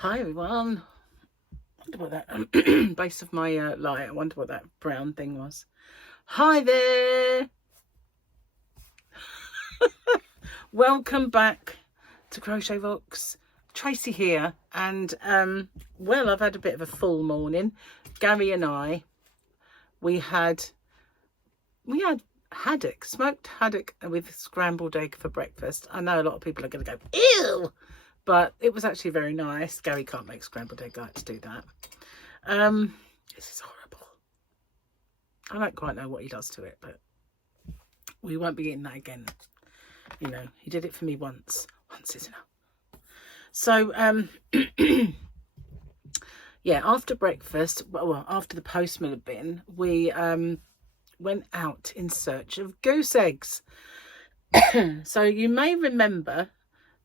Hi everyone. I wonder what that base of my light. I wonder what that brown thing was. Hi there. Welcome back to Crochet Rocks. Tracy here, and well, I've had a bit of a full morning. Gary and I, we had haddock, smoked haddock with scrambled egg for breakfast. I know a lot of people are going to go ew, but it was actually very nice. Gary can't make scrambled egg. I like to do that. This is horrible. I don't quite know what he does to it, but we won't be eating that again. You know, he did it for me once. Once is enough. So, yeah, after breakfast, well, after the postman had been, we went out in search of goose eggs. So you may remember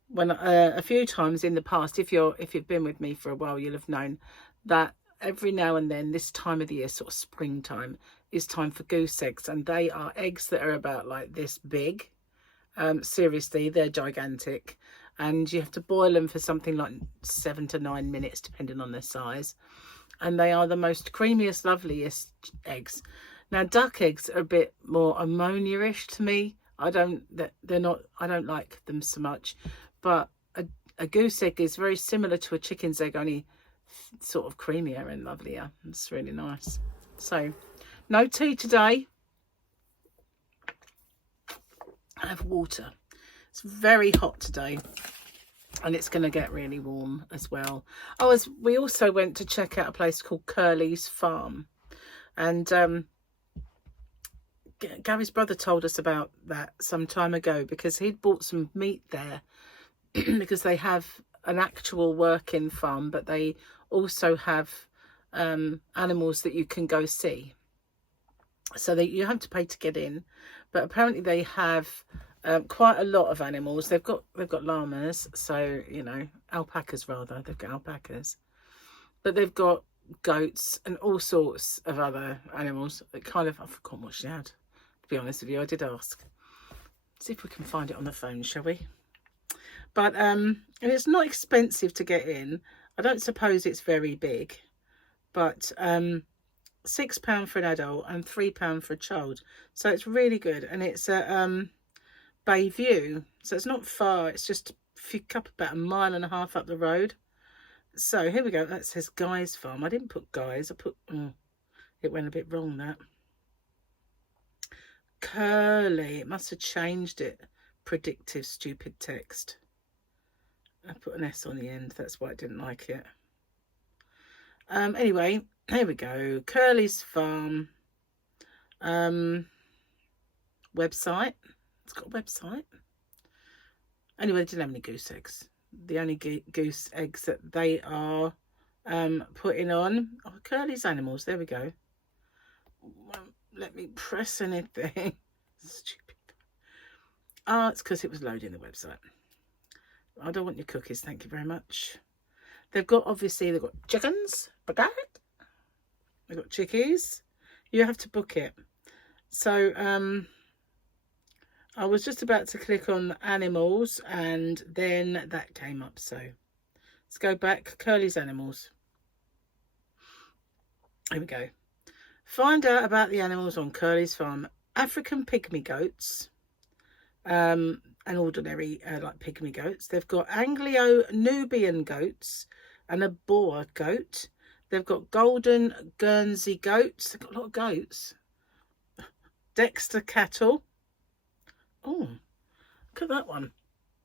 when a few times in the past, if you've been with me for a while, you'll have known that every now and then this time of the year, sort of springtime, is time for goose eggs, and they are eggs that are about like this big. Seriously, they're gigantic, and you have to boil them for something like 7 to 9 minutes depending on their size, and they are the most creamiest, loveliest eggs. Now duck eggs are a bit more ammonia-ish to me. I don't like them so much, but a goose egg is very similar to a chicken's egg, only sort of creamier and lovelier. It's really nice. So no tea today. I have water. It's very hot today, and it's going to get really warm as well. Oh, as we also went to check out a place called Curly's Farm, and Gary's brother told us about that some time ago because he'd bought some meat there because they have an actual working farm, but they also have animals that you can go see. So that you have to pay to get in, but apparently they have quite a lot of animals. They've got llamas, so you know, alpacas rather. They've got alpacas, but they've got goats and all sorts of other animals. It kind of, I've forgotten what she had. To be honest with you, I did ask. See if we can find it on the phone, shall we? But and it's not expensive to get in. I don't suppose it's very big, but £6 for an adult and £3 for a child, so it's really good. And it's at Bayview, so it's not far. It's just about 1.5 miles up the road. So here we go. That says Guy's Farm. I didn't put Guy's. I put it went a bit wrong. That Curly, it must have changed it. Predictive stupid text. I put an S on the end. That's why I didn't like it. Anyway, here we go. Curly's Farm website. It's got a website. Anyway, they didn't have any goose eggs. The only goose eggs that they are putting on are Curly's animals. There we go. Won't let me press anything. Stupid. Oh, it's because it was loading the website. I don't want your cookies, thank you very much. They've got chickens, they've got chickies. You have to book it. So I was just about to click on animals, and then that came up. So let's go back. Curly's animals. Here we go. Find out about the animals on Curly's Farm. African pygmy goats, and ordinary like pygmy goats. They've got Anglo-Nubian goats and a Boer goat. They've got golden Guernsey goats. They've got a lot of goats. Dexter cattle. Oh, look at that one.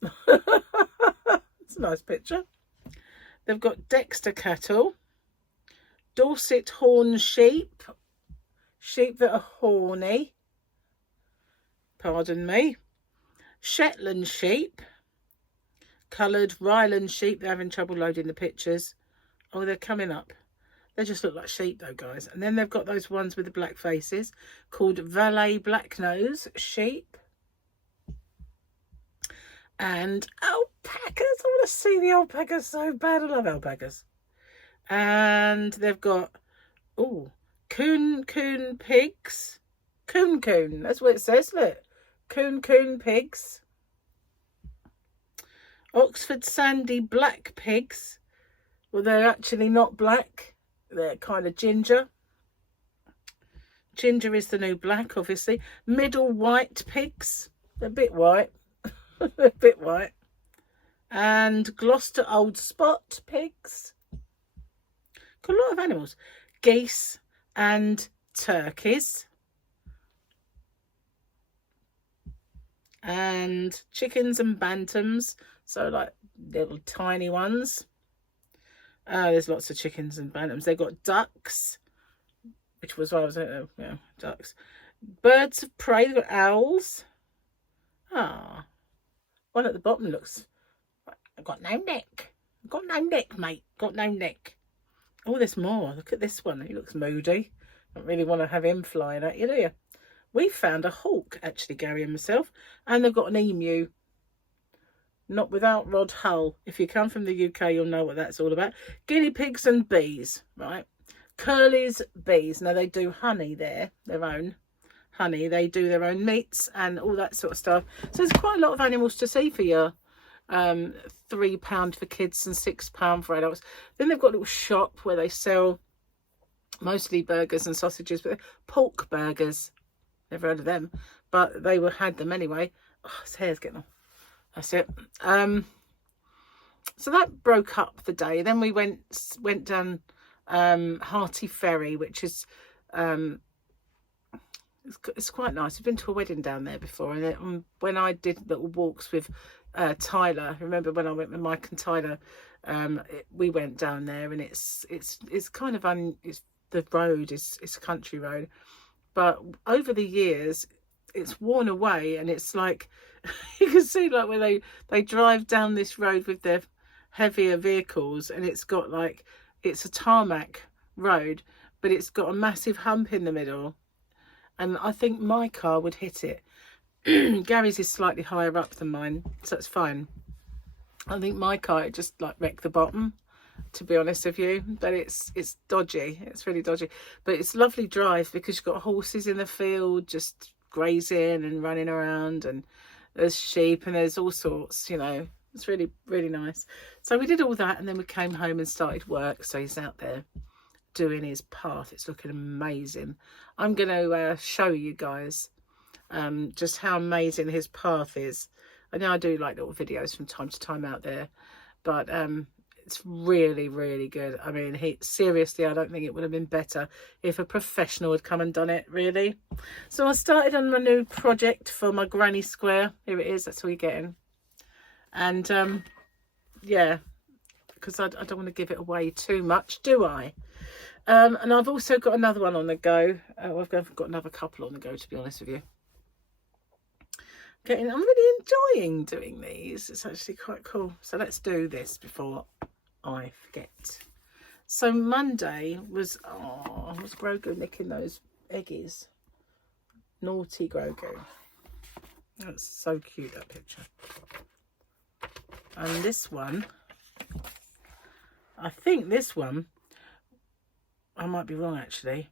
It's a nice picture. They've got Dexter cattle. Dorset horn sheep. Sheep that are horny. Pardon me. Shetland sheep. Coloured Ryland sheep. They're having trouble loading the pictures. Oh, they're coming up. They just look like sheep though, guys. And then they've got those ones with the black faces called Valais Blacknose sheep. And alpacas. I want to see the alpacas so bad. I love alpacas. And they've got, coon pigs. Coon. That's what it says, look. Coon pigs. Oxford Sandy black pigs. Well, they're actually not black. They're kind of ginger. Ginger is the new black, obviously. Middle white pigs. They're a bit white. They're a bit white. And Gloucester Old Spot pigs. Got a lot of animals. Geese and turkeys. And chickens and bantams. So like little tiny ones. There's lots of chickens and bantams. They've got ducks. Which was what I was, yeah, ducks. Birds of prey. They've got owls. Ah. One at the bottom looks... I've got no neck. I've got no neck, mate. Got no neck. Oh, there's more. Look at this one. He looks moody. Don't really want to have him flying at you, do you? We found a hawk, actually, Gary and myself. And they've got an emu. Not without Rod Hull. If you come from the UK, you'll know what that's all about. Guinea pigs and bees, right? Curly's bees. Now, they do honey there. Their own honey. They do their own meats and all that sort of stuff. So there's quite a lot of animals to see for you. £3 for kids and £6 for adults. Then they've got a little shop where they sell mostly burgers and sausages, but pork burgers. Never heard of them, but they had them anyway. Oh, his hair's getting on. That's it. So that broke up the day. Then we went down Hearty Ferry, which is it's quite nice. We've been to a wedding down there before, and when I did little walks with Tyler, remember when I went with Mike and Tyler, we went down there, and it's kind of the road is a country road, but over the years it's worn away, and it's like you can see like where they drive down this road with their heavier vehicles, and it's got like, it's a tarmac road, but it's got a massive hump in the middle, and I think my car would hit it. Gary's is slightly higher up than mine, so it's fine. I think my car, it just like wrecked the bottom, to be honest with you. But it's dodgy. It's really dodgy. But it's a lovely drive because you've got horses in the field just grazing and running around, and there's sheep and there's all sorts, you know. It's really, really nice. So we did all that, and then we came home and started work. So he's out there doing his path. It's looking amazing. I'm going to show you guys just how amazing his path is. I know I do like little videos from time to time out there, but it's really, really good. I mean, seriously, I don't think it would have been better if a professional had come and done it, really. So I started on my new project for my granny square. Here it is. That's all you're getting. And yeah, because I don't want to give it away too much, do I? And I've also got another one on the go. I've got another couple on the go, to be honest with you. I'm really enjoying doing these. It's actually quite cool. So let's do this before I forget. So Monday was Grogu nicking those eggies. Naughty Grogu. That's so cute, that picture. And this one, I think this one, I might be wrong actually.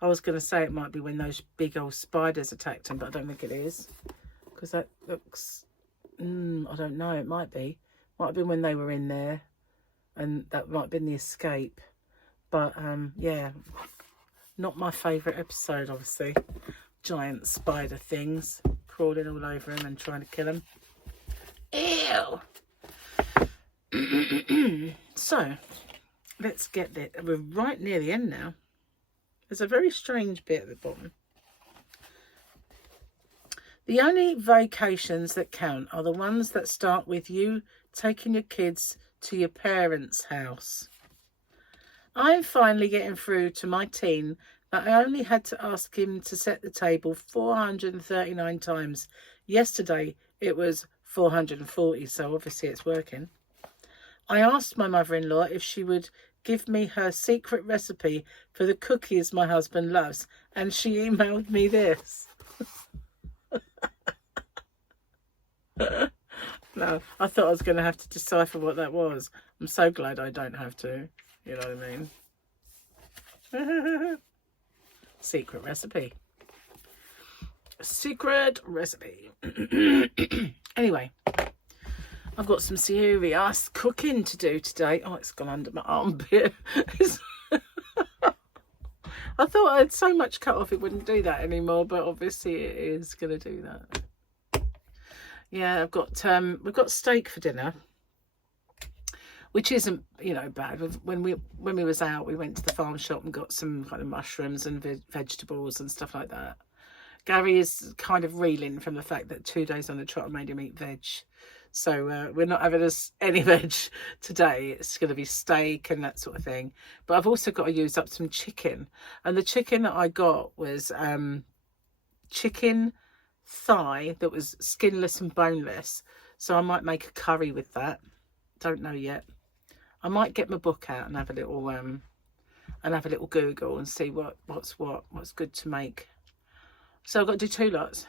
I was going to say it might be when those big old spiders attacked him, but I don't think it is. Because that looks, I don't know, it might be. Might have been when they were in there. And that might have been the escape. But, yeah, not my favourite episode, obviously. Giant spider things crawling all over him and trying to kill him. Ew! So, let's get this. We're right near the end now. There's a very strange bit at the bottom. The only vacations that count are the ones that start with you taking your kids to your parents' house. I'm finally getting through to my teen that I only had to ask him to set the table 439 times. Yesterday it was 440, so obviously it's working. I asked my mother-in-law if she would give me her secret recipe for the cookies my husband loves, and she emailed me this. No, I thought I was going to have to decipher what that was. I'm so glad I don't have to. You know what I mean? Secret recipe. Secret recipe. Anyway, I've got some serious cooking to do today. Oh, it's gone under my armpit. I thought I had so much cut off it wouldn't do that anymore, but obviously it is going to do that. Yeah, I've got we've got steak for dinner, which isn't, you know, bad. When we was out, we went to the farm shop and got some kind of mushrooms and vegetables and stuff like that. Gary is kind of reeling from the fact that 2 days on the trot I made him eat veg. So we're not having any veg today. It's going to be steak and that sort of thing. But I've also got to use up some chicken. And the chicken that I got was chicken thigh that was skinless and boneless. So I might make a curry with that. Don't know yet. I might get my book out and have a little Google and see what's good to make. So I've got to do 2 lots.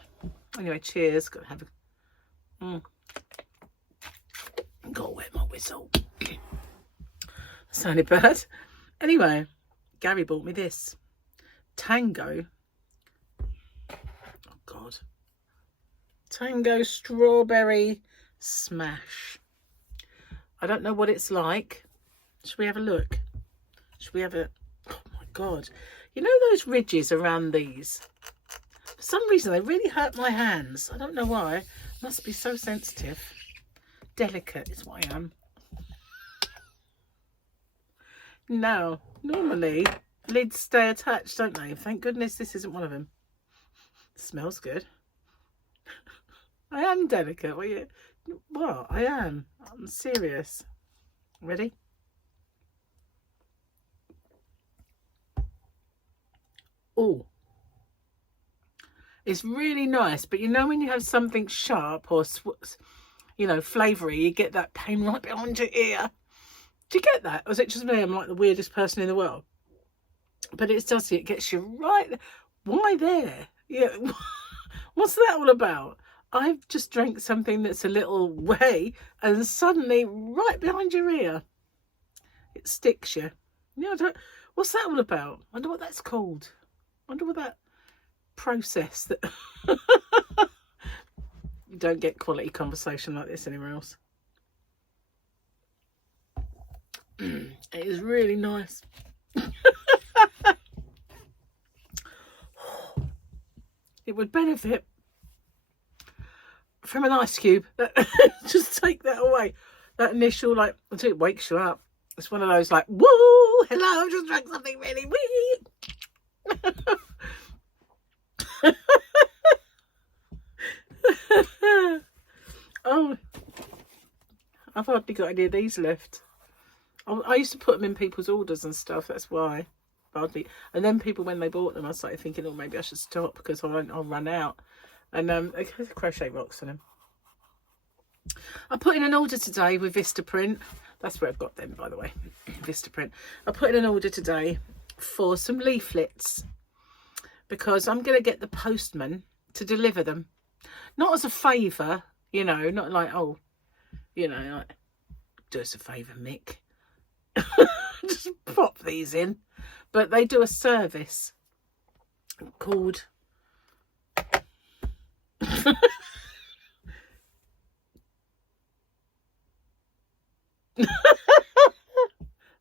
Anyway, cheers. Got to have a... Gotta wet my whistle. Sounded bad. Anyway, Gary bought me this Tango. Oh God. Tango strawberry smash. I don't know what it's like. Should we have a look? Should we have a... Oh my God. You know those ridges around these? For some reason they really hurt my hands. I don't know why. Must be so sensitive. Delicate is what I am. Now, normally lids stay attached, don't they? Thank goodness this isn't one of them. Smells good. I am delicate. What? I am. I'm serious. Ready? Oh, it's really nice. But you know when you have something sharp or you know, flavoury, you get that pain right behind your ear. Do you get that? Or is it just me? I'm like the weirdest person in the world. But it does, it gets you right. Why there? Yeah. What's that all about? I've just drank something that's a little way and suddenly right behind your ear. It sticks you. You know, what's that all about? I wonder what that's called. I wonder what that process that... You don't get quality conversation like this anywhere else. It is really nice. It would benefit from an ice cube. Just take that away. That initial, like, until it wakes you up. It's one of those like, woo, hello, I just drank something really weird. Oh, I've hardly got any of these left. I used to put them in people's orders and stuff. That's why. Hardly. And then people, when they bought them, I started thinking, oh, maybe I should stop because I'll run out. And there's Crochet Rocks on them. I put in an order today with Vistaprint. That's where I've got them, by the way. Vistaprint. I put in an order today for some leaflets because I'm going to get the postman to deliver them. Not as a favour, you know, not like, oh, you know, like, do us a favour, Mick. Just pop these in. But they do a service called...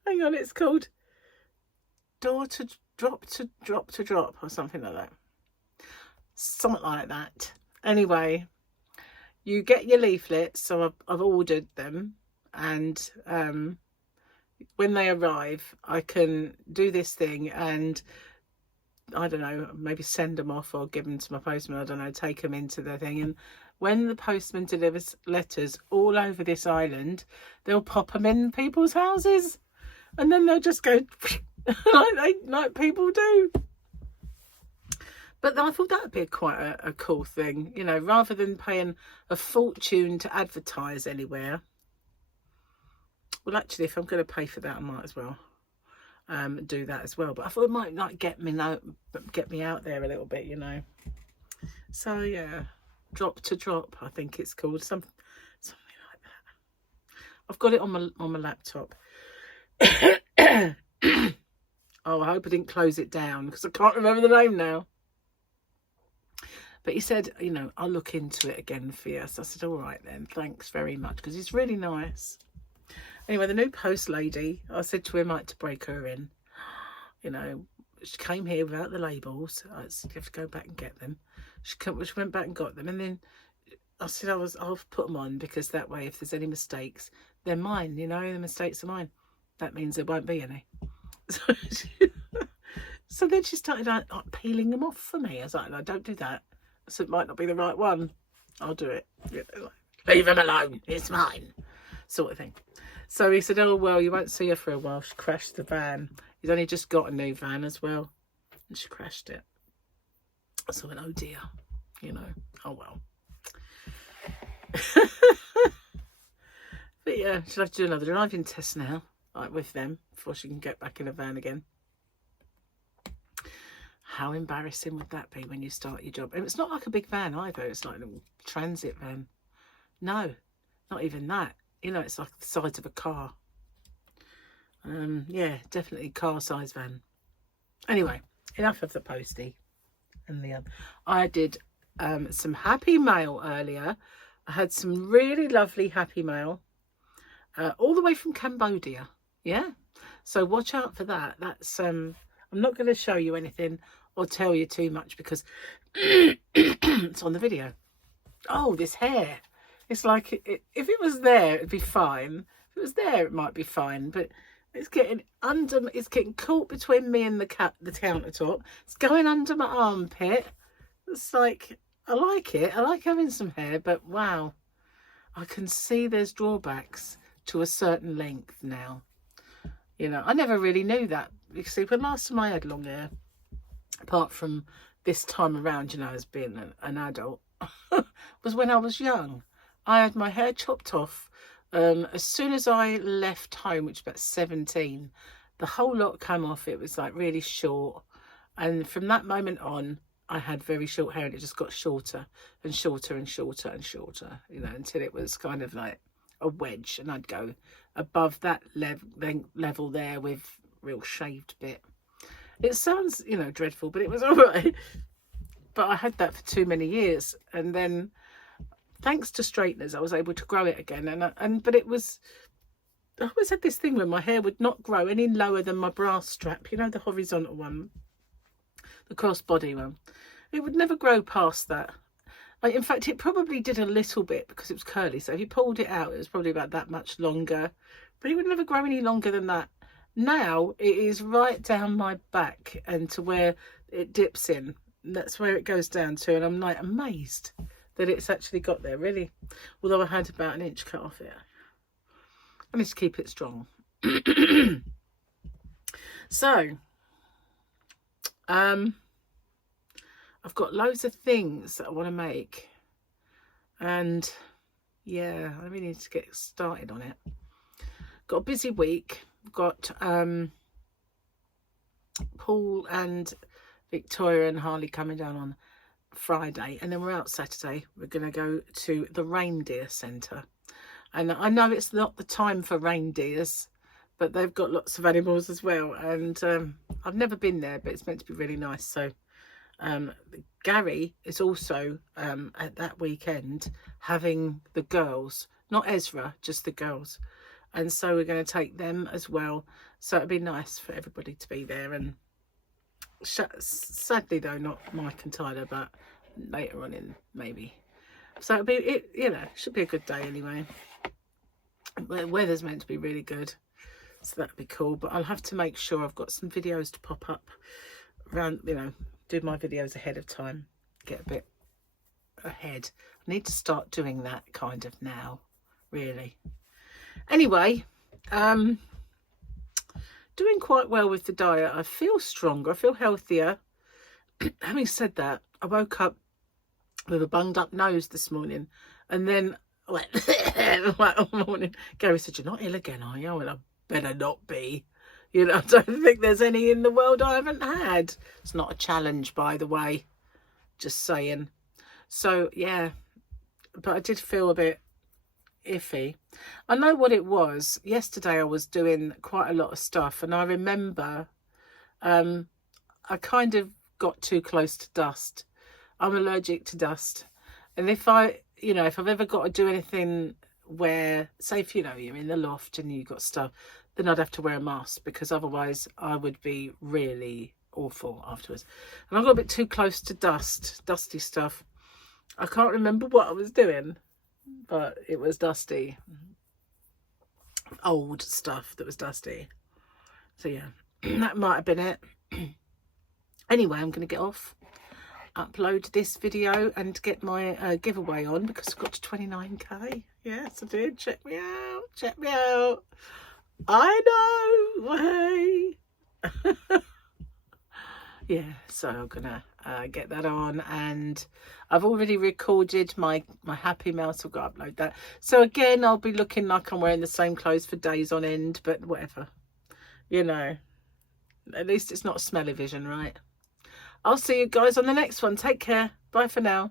Hang on, it's called Door to Drop to Drop to Drop or something like that. Something like that. Anyway, you get your leaflets, so I've ordered them, and when they arrive I can do this thing and I don't know, maybe send them off or give them to my postman, I don't know, take them into the thing. And when the postman delivers letters all over this island, they'll pop them in people's houses and then they'll just go like people do. But I thought that would be quite a cool thing, you know, rather than paying a fortune to advertise anywhere. Well, actually, if I'm going to pay for that, I might as well do that as well. But I thought it might like get me out there a little bit, you know. So yeah, Drop to Drop, I think it's called, something like that. I've got it on my laptop. Oh, I hope I didn't close it down because I can't remember the name now. But he said, you know, I'll look into it again for you. So I said, all right then, thanks very much, because he's really nice. Anyway, the new post lady, I said to him, I had to break her in. You know, she came here without the labels. I said, you have to go back and get them. She went back and got them. And then I said, I'll put them on, because that way, if there's any mistakes, they're mine. You know, the mistakes are mine. That means there won't be any. So then she started like peeling them off for me. I was like, no, don't do that. So it might not be the right one. I'll do it. You know, like, leave him alone. It's mine. Sort of thing. So he said, oh, well, you won't see her for a while. She crashed the van. He's only just got a new van as well. And she crashed it. So I went, oh, dear. You know, oh, well. But yeah, she'll have to do another driving test now, like with them, before she can get back in a van again. How embarrassing would that be when you start your job? And it's not like a big van either. It's like a transit van. No, not even that. You know, it's like the size of a car. Yeah, definitely car size van. Anyway, enough of the postie and the other. I did some happy mail earlier. I had some really lovely happy mail all the way from Cambodia. Yeah, so watch out for that. That's I'm not going to show you anything or tell you too much, because it's on the video. Oh, this hair. It's like, if it was there, it'd be fine. If it was there, it might be fine. But it's getting under. It's getting caught between me and the countertop. It's going under my armpit. It's like, I like it. I like having some hair, but wow, I can see there's drawbacks to a certain length now. You know, I never really knew that. You see, when last time I had long hair, apart from this time around, you know, as being an adult, was when I was young. I had my hair chopped off as soon as I left home, which was about 17. The whole lot came off. It was like really short. And from that moment on, I had very short hair, and it just got shorter and shorter and shorter and shorter, you know, until it was kind of like a wedge. And I'd go above that level there with real shaved bit. It sounds, you know, dreadful, but it was all right. But I had that for too many years, and then thanks to straighteners, I was able to grow it again. But it was, I always had this thing where my hair would not grow any lower than my bra strap. You know, the horizontal one, the crossbody one. It would never grow past that. In fact, it probably did a little bit because it was curly. So if you pulled it out, it was probably about that much longer. But it would never grow any longer than that. Now it is right down my back and to where it dips in. That's where it goes down to, and I'm like amazed that it's actually got there, really. Although I had about an inch cut off it. I need to keep it strong. So I've got loads of things that I want to make, and yeah, I really need to get started on it. Got a busy week. Got Paul and Victoria and Harley coming down on Friday, and then we're out Saturday. We're going to go to the reindeer centre, and I know it's not the time for reindeers, but they've got lots of animals as well, and I've never been there, but it's meant to be really nice. So Gary is also at that weekend having the girls, not Ezra, just the girls, and so we're going to take them as well. So it'd be nice for everybody to be there. And sadly though, not Mike and Tyler, but later on in maybe. So it'll be, you know, should be a good day anyway. The weather's meant to be really good, so that'd be cool. But I'll have to make sure I've got some videos to pop up around, you know, do my videos ahead of time, get a bit ahead. I need to start doing that kind of now, really. Anyway, doing quite well with the diet. I feel stronger, I feel healthier. Having said that, I woke up with a bunged up nose this morning, and then I went all morning. Gary said, "You're not ill again, are you?" Well, I better not be. You know, I don't think there's any in the world I haven't had. It's not a challenge, by the way. Just saying. So, yeah. But I did feel a bit iffy. I know what it was. Yesterday I was doing quite a lot of stuff, and I remember I kind of got too close to dust. I'm allergic to dust. And if I, you know, if I've ever got to do anything where, say if, you know, you're in the loft and you've got stuff, then I'd have to wear a mask, because otherwise I would be really awful afterwards. And I got a bit too close to dusty stuff. I can't remember what I was doing, but it was dusty. Old stuff that was dusty. So yeah, that might have been it. Anyway, I'm going to get off, upload this video and get my giveaway on, because I've got to 29k. Yes, I did. Check me out. Check me out. I know. Hey. Yeah, so I'm gonna get that on, and I've already recorded my happy mail, so I've got to upload that. So again, I'll be looking like I'm wearing the same clothes for days on end, but whatever, you know, at least it's not smelly vision, right? I'll see you guys on the next one. Take care. Bye for now.